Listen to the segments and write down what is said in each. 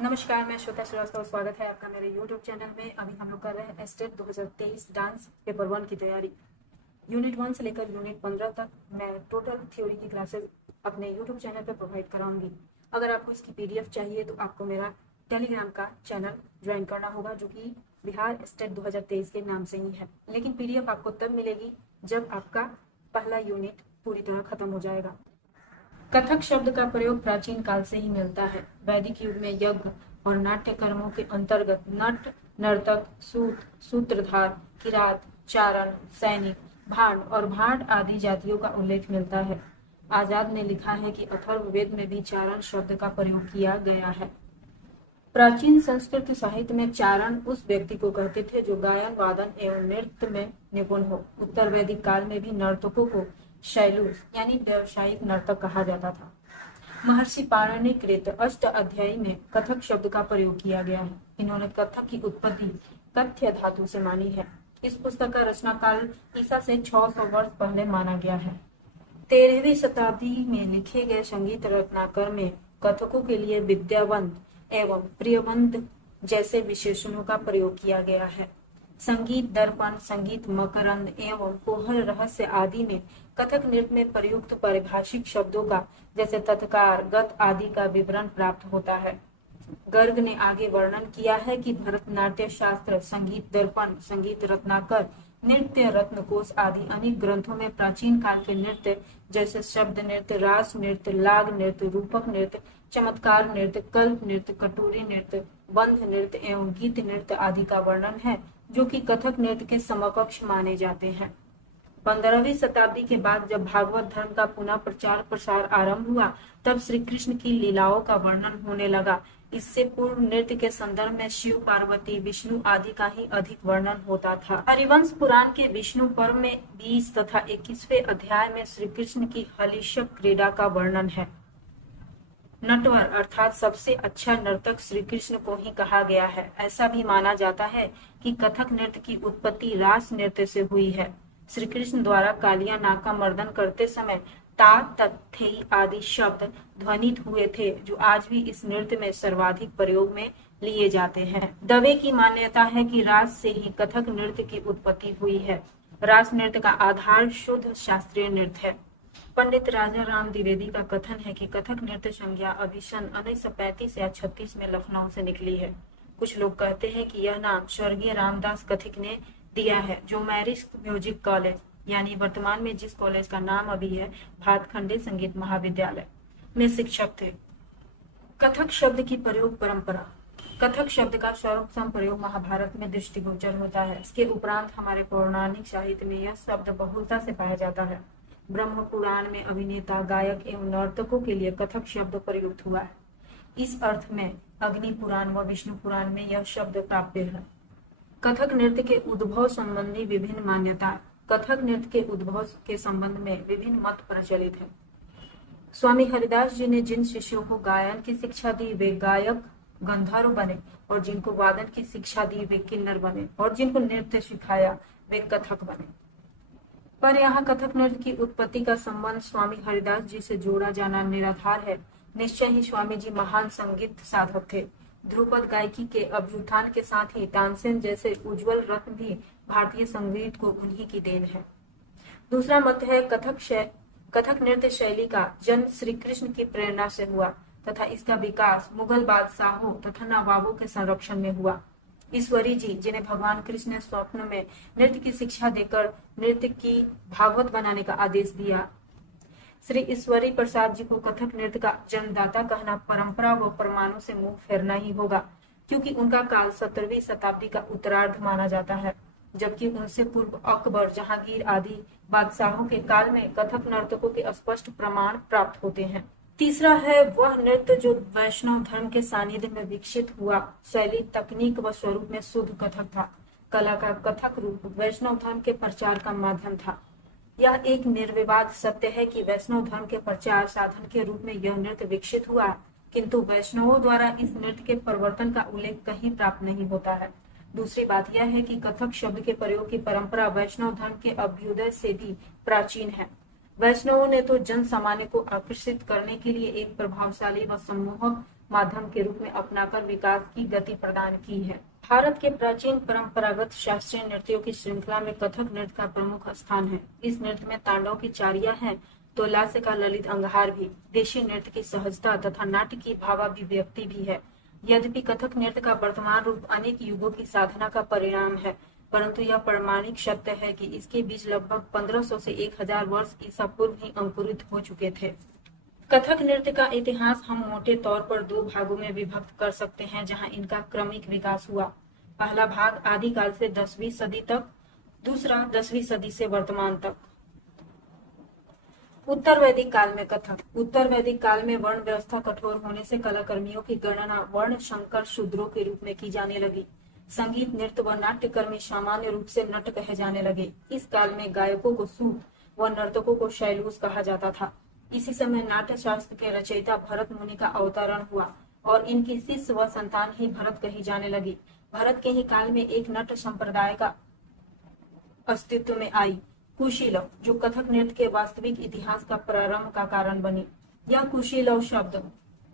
नमस्कार, मैं श्वेता श्रीवास्तव। स्वागत है आपका मेरे YouTube चैनल में। अभी हम लोग कर रहे हैं स्टेट 2023 डांस पेपर 1 की तैयारी। यूनिट 1 से लेकर यूनिट 15 तक मैं टोटल थ्योरी की क्लासेस अपने YouTube चैनल पर प्रोवाइड कराऊंगी। अगर आपको इसकी PDF चाहिए तो आपको मेरा टेलीग्राम का चैनल ज्वाइन करना होगा, जो कि बिहार स्टेट 2023 के नाम से ही है। लेकिन PDF आपको तब मिलेगी जब आपका पहला यूनिट पूरी तरह खत्म हो जाएगा। कथक शब्द का प्रयोग प्राचीन काल से ही मिलता है। वैदिक युग में यज्ञ और नाट्य कर्मों के अंतर्गत नट, नर्तक, सूत, सूत्रधार, किरात, चारण, सैनिक, भांड और भाट आदि जातियों का उल्लेख मिलता है। आजाद ने लिखा है कि अथर्ववेद में भी चारण शब्द का प्रयोग किया गया है। प्राचीन संस्कृत साहित्य में चारण उस व्यक्ति को कहते थे जो गायन, वादन एवं नृत्य में निपुण हो। उत्तर वैदिक काल में भी नर्तकों को शैलूस यानी व्यावसायिक नर्तक कहा जाता था। महर्षि पाणिनि कृत अष्ट अध्यायी में कथक शब्द का प्रयोग किया गया है। इन्होंने कथक की उत्पत्ति कथ्य धातु से मानी है। इस पुस्तक का रचना काल ईसा से 600 वर्ष पहले माना गया है। 13वीं शताब्दी में लिखे गए संगीत रत्नाकर में कथकों के लिए विद्यावंत एवं प्रियवंत जैसे विशेषणों का प्रयोग किया गया है। संगीत दर्पण, संगीत मकरंद एवं कोहल रहस्य आदि में कथक नृत्य में प्रयुक्त पारिभाषिक शब्दों का जैसे तत्कार, गत आदि का विवरण प्राप्त होता है। गर्ग ने आगे वर्णन किया है कि भरतनाट्य शास्त्र, संगीत दर्पण, संगीत रत्नाकर, नृत्य रत्नकोश आदि अनेक ग्रंथों में प्राचीन काल के नृत्य जैसे शब्द नृत्य, रास नृत्य, लाग नृत्य, रूपक नृत्य, चमत्कार नृत्य, कल्प नृत्य, कटोरी नृत्य, बंध नृत्य एवं गीत नृत्य आदि का वर्णन है, जो कि कथक नृत्य के समकक्ष माने जाते हैं। 15वीं शताब्दी के बाद जब भागवत धर्म का पुनः प्रचार प्रसार आरंभ हुआ, तब श्री कृष्ण की लीलाओं का वर्णन होने लगा। इससे पूर्व नृत्य के संदर्भ में शिव, पार्वती, विष्णु आदि का ही अधिक वर्णन होता था। हरिवंश पुराण के विष्णु पर्व में 20 तथा 21वें अध्याय में श्री कृष्ण की हलिशक क्रीड़ा का वर्णन है। नटवर अर्थात सबसे अच्छा नर्तक श्री कृष्ण को ही कहा गया है। ऐसा भी माना जाता है कि कथक नृत्य की उत्पत्ति रास नृत्य से हुई है। श्री कृष्ण द्वारा कालिया नाग का मर्दन करते समय ता, तत्, थे आदि शब्द ध्वनित हुए थे, जो आज भी इस नृत्य में सर्वाधिक प्रयोग में लिए जाते हैं। दवे की मान्यता है कि रास से ही कथक नृत्य की उत्पत्ति हुई है। रास नृत्य का आधार शुद्ध शास्त्रीय नृत्य है। पंडित राजा राम द्विवेदी का कथन है कि कथक नृत्य संज्ञा अभी सन 1935 या 36 में लखनऊ से निकली है। कुछ लोग कहते हैं कि यह नाम स्वर्गीय रामदास कथिक ने दिया है, जो मैरिस्क म्यूजिक कॉलेज यानी वर्तमान में जिस कॉलेज का नाम अभी है भातखंडे संगीत महाविद्यालय में शिक्षक थे। कथक शब्द की प्रयोग परंपरा। कथक शब्द का सर्वप्रथम प्रयोग महाभारत में दृष्टिगोचर होता है। इसके उपरांत हमारे पौराणिक साहित्य में यह शब्द बहुलता से पाया जाता है। ब्रह्म पुराण में अभिनेता, गायक एवं नर्तकों के लिए कथक शब्द प्रयुक्त हुआ है। इस अर्थ में अग्नि पुराण व विष्णु पुराण में यह शब्द प्राप्य है। कथक नृत्य के उद्भव संबंधी विभिन्न मान्यताएं। कथक नृत्य के उद्भव के संबंध में विभिन्न मत प्रचलित हैं। स्वामी हरिदास जी ने जिन शिष्यों को गायन की शिक्षा दी वे गायक गंधर्व बने, और जिनको वादन की शिक्षा दी वे किन्नर बने, और जिनको नृत्य सिखाया वे कथक बने। पर यहाँ कथक नृत्य की उत्पत्ति का संबंध स्वामी हरिदास जी से जोड़ा जाना निराधार है। निश्चय ही स्वामी जी महान संगीत साधक थे। ध्रुपद गायकी के अभ्युत्थान के साथ ही तानसेन जैसे उज्जवल रत्न भी भारतीय संगीत को उन्हीं की देन है। दूसरा मत है कथक नृत्य शैली का जन्म श्री कृष्ण की प्रेरणा से हुआ तथा इसका विकास मुगल बादशाहों तथा नवाबों के संरक्षण में हुआ। ईश्वरी जी, जिन्हें भगवान कृष्ण ने स्वप्न में नृत्य की शिक्षा देकर नृत्य की भागवत बनाने का आदेश दिया। श्री ईश्वरी प्रसाद जी को कथक नृत्य का जन्मदाता कहना परंपरा व प्रमाणों से मुंह फेरना ही होगा, क्योंकि उनका काल 17वीं शताब्दी का उत्तरार्ध माना जाता है, जबकि उनसे पूर्व अकबर, जहांगीर आदि बादशाहों के काल में कथक नर्तकों के स्पष्ट प्रमाण प्राप्त होते हैं। तीसरा है वह नृत्य जो वैष्णव धर्म के सानिध्य में विकसित हुआ। शैली, तकनीक व स्वरूप में शुद्ध कथक था। कला का कथक रूप वैष्णव धर्म के प्रचार का माध्यम था। यह एक निर्विवाद सत्य है कि वैष्णव धर्म के प्रचार साधन के रूप में यह नृत्य विकसित हुआ, किंतु वैष्णवों द्वारा इस नृत्य के परिवर्तन का उल्लेख कहीं प्राप्त नहीं होता है। दूसरी बात यह है कि कथक शब्द के प्रयोग की परंपरा वैष्णव धर्म के अभ्युदय से भी प्राचीन है। वैष्णवों ने तो जन सामान्य को आकर्षित करने के लिए एक प्रभावशाली व सम्मोहक माध्यम के रूप में अपनाकर विकास की गति प्रदान की है। भारत के प्राचीन परंपरागत शास्त्रीय नृत्यों की श्रृंखला में कथक नृत्य का प्रमुख स्थान है। इस नृत्य में तांडव की चारियां हैं तो लास्य का ललित अंगहार भी, देशी नृत्य की सहजता तथा नाट्य की भावाभिव्यक्ति भी है। यद्यपि कथक नृत्य का वर्तमान रूप अनेक युगों की साधना का परिणाम है, परंतु यह प्रमाणिक सत्य है कि इसके बीज लगभग 1500 से 1000 वर्ष ईसा पूर्व ही अंकुरित हो चुके थे। कथक नृत्य का इतिहास हम मोटे तौर पर दो भागों में विभक्त कर सकते हैं, जहां इनका क्रमिक विकास हुआ। पहला भाग आदिकाल से 10वीं सदी तक, दूसरा 10वीं सदी से वर्तमान तक। उत्तर वैदिक काल में कथक। उत्तर वैदिक काल में वर्ण व्यवस्था कठोर होने से कलाकर्मियों की गणना वर्ण शंकर शूद्रों के रूप में की जाने लगी। संगीत, नृत्य व नाट्यकर्मी सामान्य रूप से नट कहे जाने लगे। इस काल में गायकों को सूत व नर्तकों को शैलूस कहा जाता था। इसी समय नाट्य शास्त्र के रचयिता भरत मुनि का अवतरण हुआ और इनकी शिष्य व संतान ही भरत कही जाने लगी। भरत के ही काल में एक नट संप्रदाय का अस्तित्व में आई, कुशीलव, जो कथक नृत्य के वास्तविक इतिहास का प्रारंभ का कारण बनी। यह कुशीलव शब्द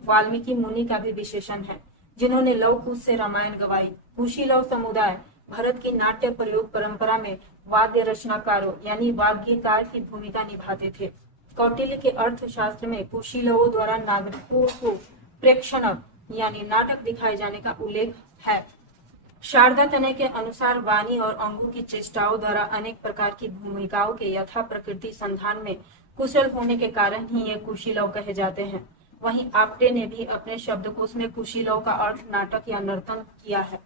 वाल्मीकि मुनि का भी विशेषण है, जिन्होंने लव कुश से रामायण गवाई। कुशीलव समुदाय भरत की नाट्य प्रयोग परंपरा में वाद्य रचनाकारों यानी वाद्यकार की भूमिका निभाते थे। कौटिल्य के अर्थशास्त्र में कुशीलवों द्वारा नागरिकों को प्रेक्षणक यानी नाटक दिखाए जाने का उल्लेख है। शारदा तनय के अनुसार वाणी और अंगों की चेष्टाओं द्वारा अनेक प्रकार की भूमिकाओं के यथा प्रकृति संधान में कुशल होने के कारण ही ये कुशीलव कहे जाते हैं। वहीं आप्टे ने भी अपने शब्दकोश में कुशीलव का अर्थ नाटक या नर्तन किया है।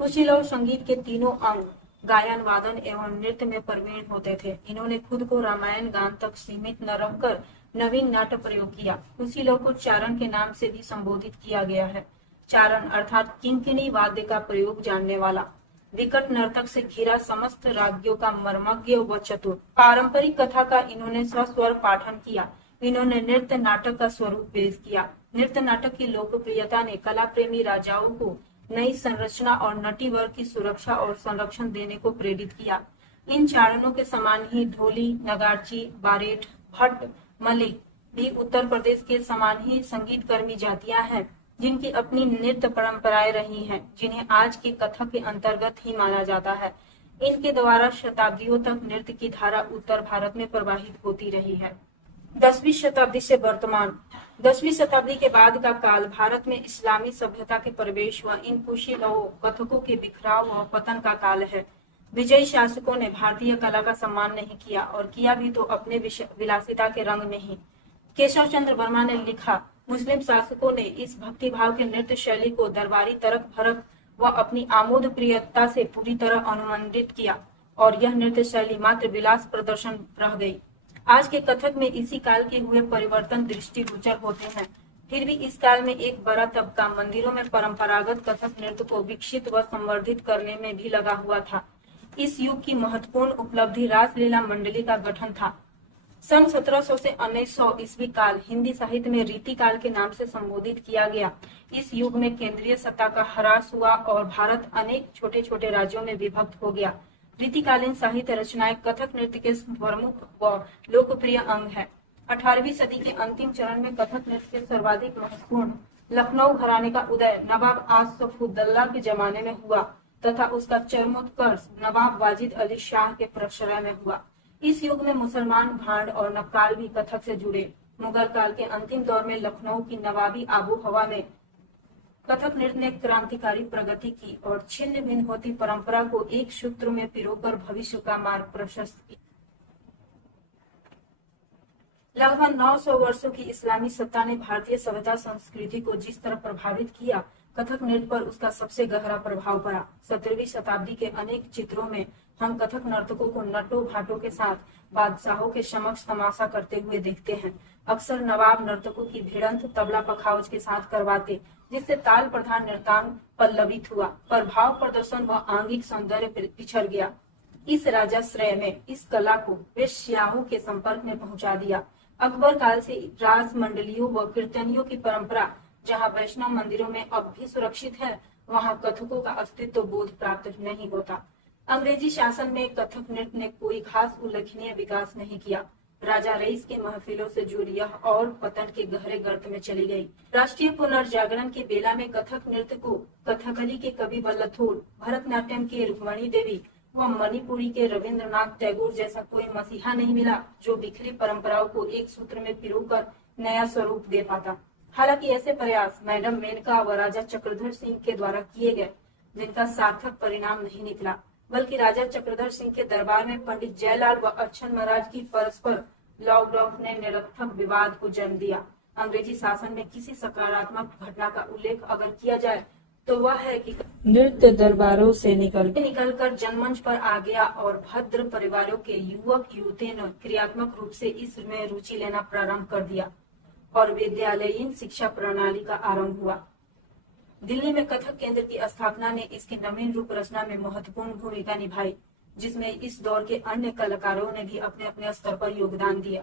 कुशीलव संगीत के तीनों अंग गायन, वादन एवं नृत्य में प्रवीण होते थे। इन्होंने खुद को रामायण गान तक सीमित न रखकर नवीन नाट्य प्रयोग किया। कुशीलव को चारण के नाम से भी संबोधित किया गया है। चारण अर्थात किंकिणी वाद्य का प्रयोग जानने वाला, विकट नर्तक से घिरा, समस्त राज्यों का मर्मज्ञ व चतुर। पारंपरिक कथा का इन्होंने सस्वर पाठन किया। इन्होंने नृत्य नाटक का स्वरूप पेश किया। नृत्य नाटक की लोकप्रियता ने कला प्रेमी राजाओं को नई संरचना और नटी वर्ग की सुरक्षा और संरक्षण देने को प्रेरित किया। इन चारणों के समान ही ढोली, नगारची, बारेठ, भट्ट, मलिक भी उत्तर प्रदेश के समान ही संगीत कर्मी जातियां हैं, जिनकी अपनी नृत्य परंपराएं रही हैं, जिन्हें आज के कथक के अंतर्गत ही माना जाता है। इनके द्वारा शताब्दियों तक नृत्य की धारा उत्तर भारत में प्रवाहित होती रही है। 10वीं शताब्दी से वर्तमान। 10वीं शताब्दी के बाद का काल भारत में इस्लामी सभ्यता के प्रवेश व इन कुशीलवों, कथकों के बिखराव व पतन का काल है। विजयी शासकों ने भारतीय कला का सम्मान नहीं किया, और किया भी तो अपने विलासिता के रंग में ही। केशव चंद्र वर्मा ने लिखा, मुस्लिम शासकों ने इस भक्तिभाव के नृत्य शैली को दरबारी तरक भरक व अपनी आमोद प्रियता से पूरी तरह अनुमंडित किया, और यह नृत्य शैली मात्र विलास प्रदर्शन रह गई। आज के कथक में इसी काल के हुए परिवर्तन दृष्टिगोचर होते हैं। फिर भी इस काल में एक बड़ा तबका मंदिरों में परंपरागत कथक नृत्य को विकसित व संवर्धित करने में भी लगा हुआ था। इस युग की महत्वपूर्ण उपलब्धि रासलीला मंडली का गठन था। सन 1700 से 1900 ईस्वी काल हिंदी साहित्य में रीति काल के नाम से संबोधित किया गया। इस युग में केंद्रीय सत्ता का ह्रास हुआ और भारत अनेक छोटे छोटे राज्यों में विभक्त हो गया। रीतिकालीन साहित्य रचनाएं कथक नृत्य के प्रमुख व लोकप्रिय अंग है। 18वीं सदी के अंतिम चरण में कथक नृत्य के सर्वाधिक महत्वपूर्ण लखनऊ घराने का उदय नवाब आसफउद्दौला के जमाने में हुआ तथा उसका चरमोत्कर्ष नवाब वाजिद अली शाह के प्रश्रय में हुआ। इस युग में मुसलमान भांड और नक्काल भी कथक से जुड़े। मुगल काल के अंतिम दौर में लखनऊ की नवाबी आबो हवा में कथक नृत्य ने क्रांतिकारी प्रगति की और छिन्न भिन्न होती परंपरा को एक सूत्र में पिरोकर भविष्य का मार्ग प्रशस्त किया। लगभग 900 वर्षों की इस्लामी सत्ता ने भारतीय सभ्यता संस्कृति को जिस तरह प्रभावित किया, कथक नृत्य पर उसका सबसे गहरा प्रभाव पड़ा। 17वीं शताब्दी के अनेक चित्रों में हम कथक नर्तकों को नटों भाटों के साथ बादशाहों के समक्ष तमाशा करते हुए देखते हैं। अक्सर नवाब नर्तकों की भिड़ंत तबला पखावज के साथ करवाते, जिससे ताल प्रधान नृत्यांग पल्लवित हुआ, पर भाव प्रदर्शन व आंगिक सौंदर्य पिछड़ गया। इस राजाश्रय में इस कला को वेश्याओं के संपर्क में पहुंचा दिया। अकबर काल से राज मंडलियों व कीर्तनियों की परंपरा जहां वैष्णव मंदिरों में अब भी सुरक्षित है, वहां कथकों का अस्तित्व बोध प्राप्त नहीं होता। अंग्रेजी शासन में कथक नृत्य ने कोई खास उल्लेखनीय विकास नहीं किया। राजा रईस के महफिलों से जुड़ी यह और पतन के गहरे गर्त में चली गई। राष्ट्रीय पुनर्जागरण के बेला में कथक नृत्य को कथकली के कवि वल्लथोल, भरतनाट्यम के रुक्मणी देवी व मणिपुरी के रविंद्रनाथ टैगोर जैसा कोई मसीहा नहीं मिला जो बिखरी परंपराओं को एक सूत्र में पिरोकर नया स्वरूप दे पाता। हालांकि ऐसे प्रयास मैडम मेनका व राजा चक्रधर सिंह के द्वारा किए गए, जिनका सार्थक परिणाम नहीं निकला, बल्कि राजा चक्रधर सिंह के दरबार में पंडित जयलाल व अच्छन महाराज की परस्पर लॉकडाउन ने निरर्थक विवाद को जन्म दिया। अंग्रेजी शासन में किसी सकारात्मक घटना का उल्लेख अगर किया जाए तो वह है कि नृत्य दरबारों से निकलकर जनमंच पर आ गया और भद्र परिवारों के युवक युवतियों ने क्रियात्मक रूप से इसमें रुचि लेना प्रारंभ कर दिया और विद्यालयीन शिक्षा प्रणाली का आरंभ हुआ। दिल्ली में कथक केंद्र की स्थापना ने इसकी नवीन रूप रचना में महत्वपूर्ण भूमिका निभाई, जिसमें इस दौर के अन्य कलाकारों ने भी अपने अपने स्तर पर योगदान दिया।